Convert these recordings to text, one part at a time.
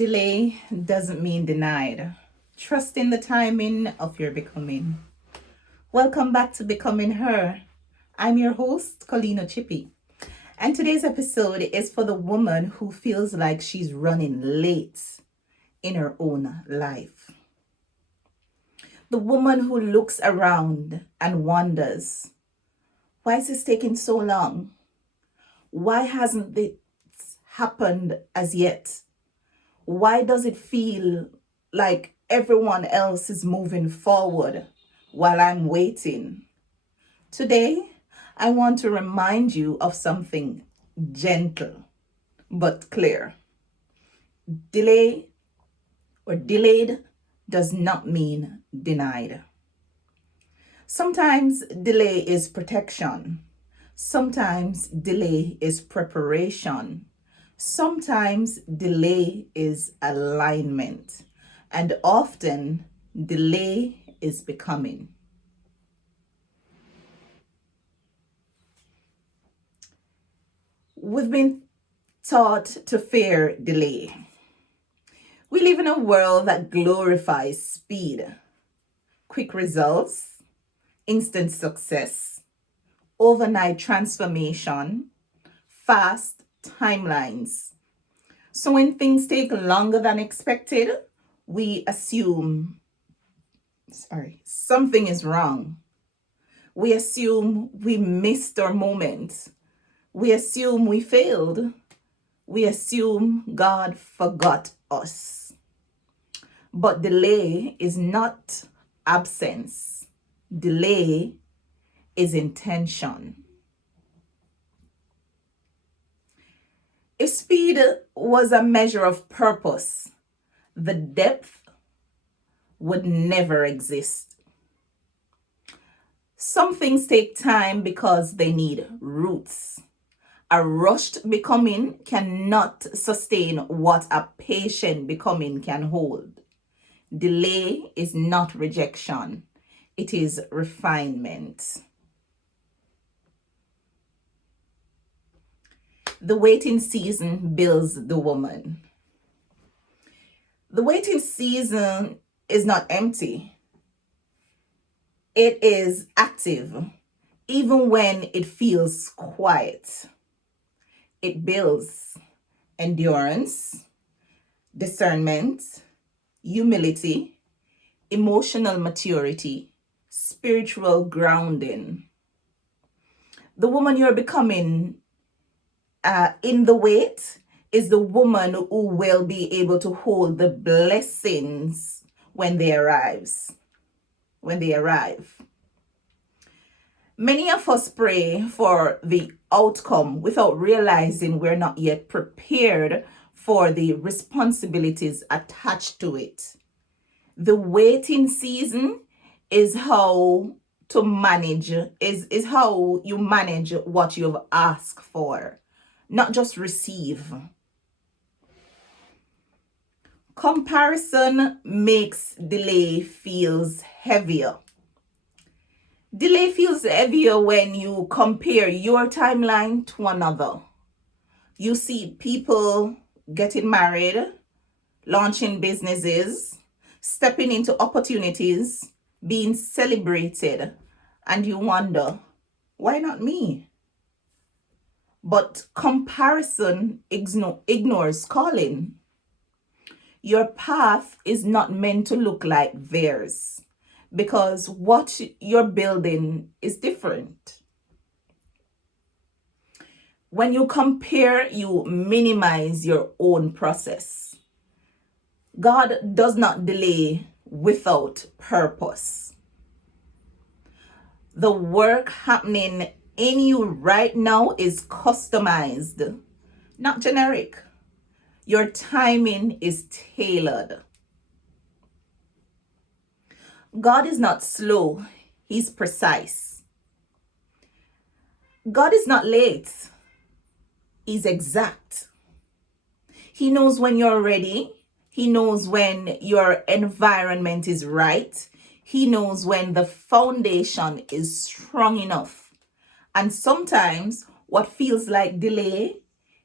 Delay doesn't mean denied. Trust in the timing of your becoming. Welcome back to Becoming Her. I'm your host, Colleeno Chippy. And today's episode is for the woman who feels like she's running late in her own life. The woman who looks around and wonders, why is this taking so long? Why hasn't this happened as yet? Why does it feel like everyone else is moving forward while I'm waiting? Today, I want to remind you of something gentle but clear. Delay or delayed does not mean denied. Sometimes delay is protection. Sometimes delay is preparation. Sometimes delay is alignment, and often delay is becoming. We've been taught to fear delay. We live in a world that glorifies speed, quick results, instant success, overnight transformation, fast timelines. So when things take longer than expected, we assume, something is wrong. We assume we missed our moment. We assume we failed. We assume God forgot us. But delay is not absence. Delay is intention. If speed was a measure of purpose, the depth would never exist. Some things take time because they need roots. A rushed becoming cannot sustain what a patient becoming can hold. Delay is not rejection, it is refinement. The waiting season builds the woman. The waiting season is not empty. It is active, even when it feels quiet. It builds endurance, discernment, humility, emotional maturity, spiritual grounding. The woman you're becoming in the wait is the woman who will be able to hold the blessings when they arrive. Many of us pray for the outcome without realizing we're not yet prepared for the responsibilities attached to it. The waiting season is how to manage, is how you manage what you've asked for, not just receive. Comparison makes delay feels heavier. Delay feels heavier when you compare your timeline to another. You see people getting married, launching businesses, stepping into opportunities, being celebrated, and you wonder, why not me? But comparison ignores calling. Your path is not meant to look like theirs because what you're building is different. When you compare, you minimize your own process. God does not delay without purpose. The work happening in you right now is customized, not generic. Your timing is tailored. God is not slow, He's precise. God is not late, He's exact. He knows when you're ready. He knows when your environment is right. He knows when the foundation is strong enough. And sometimes what feels like delay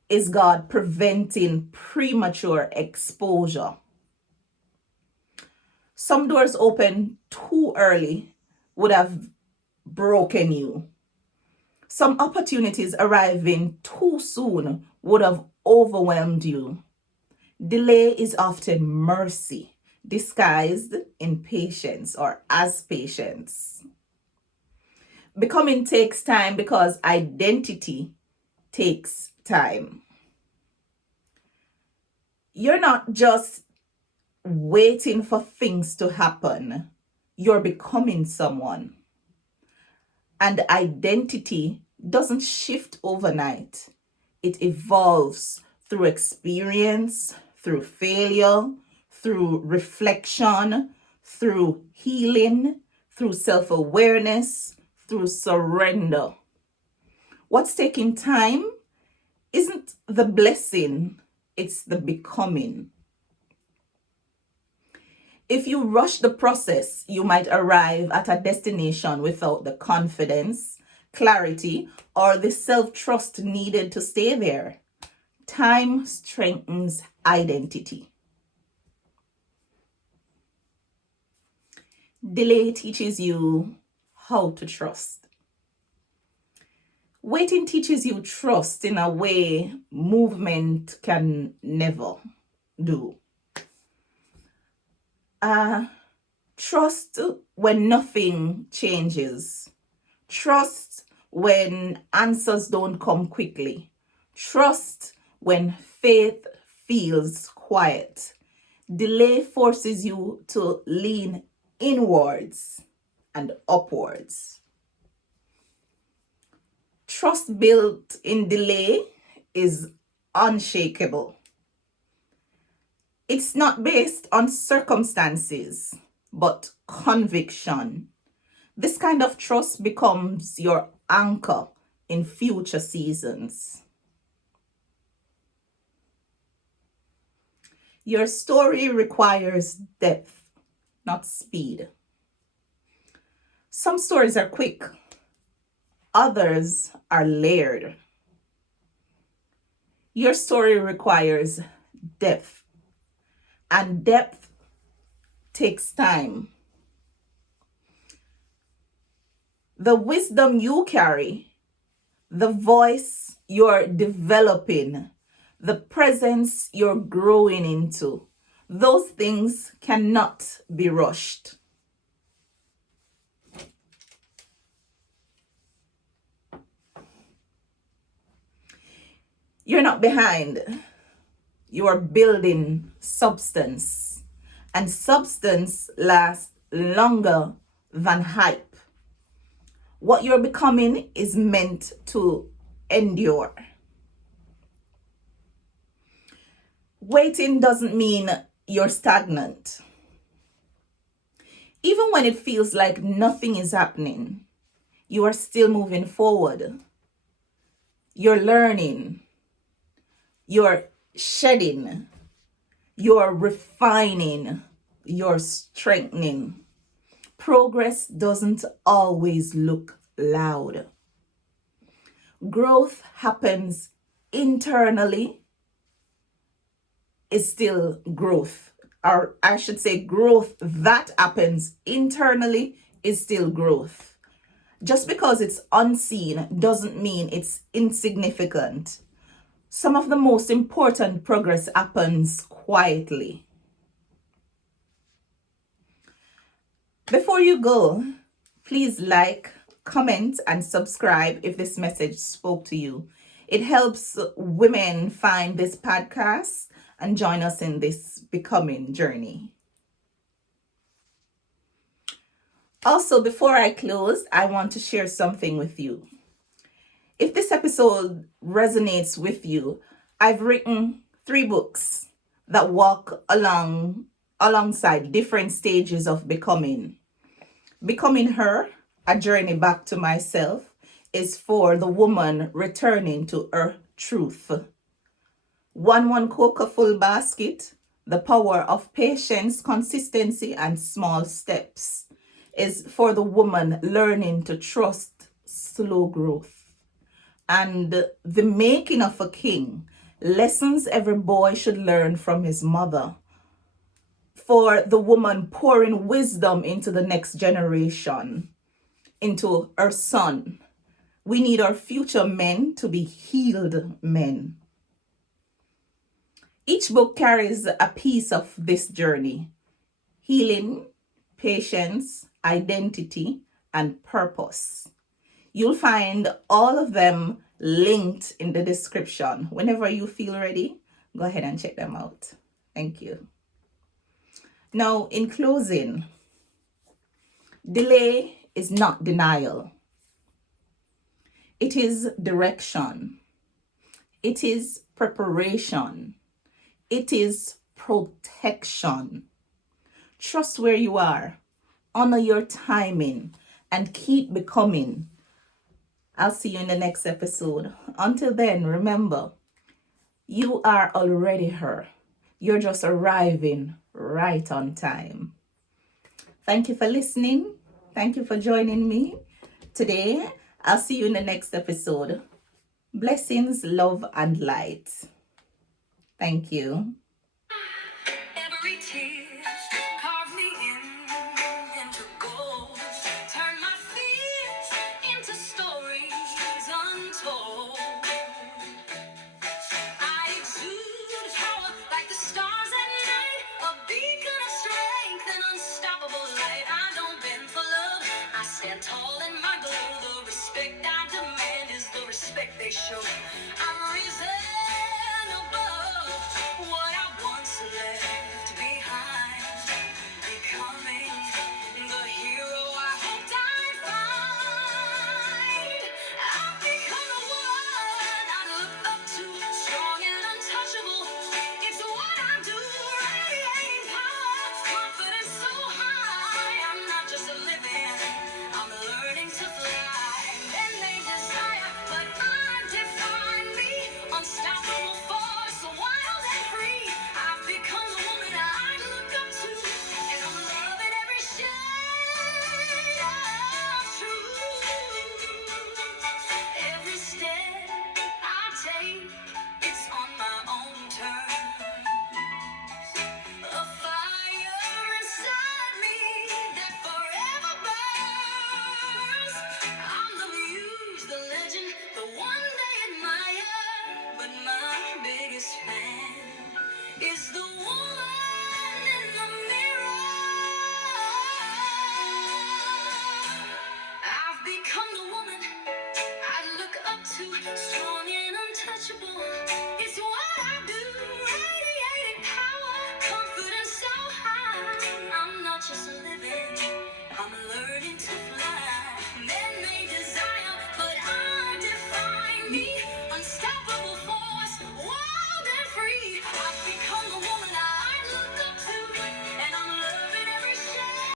is God preventing premature exposure. Some doors open too early would have broken you. Some opportunities arriving too soon would have overwhelmed you. Delay is often mercy, disguised in patience or as patience. Becoming takes time because identity takes time. You're not just waiting for things to happen, you're becoming someone. And identity doesn't shift overnight, it evolves through experience, through failure, through reflection, through healing, through self awareness, through surrender. What's taking time isn't the blessing, it's the becoming. If you rush the process, you might arrive at a destination without the confidence, clarity, or the self-trust needed to stay there. Time strengthens identity. Delay teaches you how to trust. Waiting teaches you trust in a way movement can never do. Trust when nothing changes. Trust when answers don't come quickly. Trust when faith feels quiet. Delay forces you to lean inwards and upwards. Trust built in delay is unshakable. It's not based on circumstances, but conviction. This kind of trust becomes your anchor in future seasons. Your story requires depth, not speed. Some stories are quick, others are layered. Your story requires depth, and depth takes time. The wisdom you carry, the voice you're developing, the presence you're growing into, those things cannot be rushed. You're not behind. You are building substance, and substance lasts longer than hype. What you're becoming is meant to endure. Waiting doesn't mean you're stagnant. Even when it feels like nothing is happening, you are still moving forward. You're learning. You're shedding. You're refining. You're strengthening. Progress doesn't always look loud. Growth happens internally, is still growth. Or I should say, growth that happens internally is still growth. Just because it's unseen doesn't mean it's insignificant. Some of the most important progress happens quietly. Before you go, please like, comment, and subscribe if this message spoke to you. It helps women find this podcast and join us in this becoming journey. Also, before I close, I want to share something with you. If this episode resonates with you, I've written 3 books that walk alongside different stages of becoming. Becoming Her, A Journey Back to Myself, is for the woman returning to her truth. One Coco Full Basket, The Power of Patience, Consistency, and Small Steps, is for the woman learning to trust slow growth. And The Making of a King, lessons every boy should learn from his mother, for the woman pouring wisdom into the next generation, into her son. We need our future men to be healed men. Each book carries a piece of this journey: healing, patience, identity, and purpose. You'll find all of them linked in the description. Whenever you feel ready, go ahead and check them out. Thank you. Now, in closing, delay is not denial. It is direction. It is preparation. It is protection. Trust where you are, honor your timing, and keep becoming. I'll see you in the next episode. Until then, remember, you are already her. You're just arriving right on time. Thank you for listening. Thank you for joining me today. I'll see you in the next episode. Blessings, love, and light. Thank you.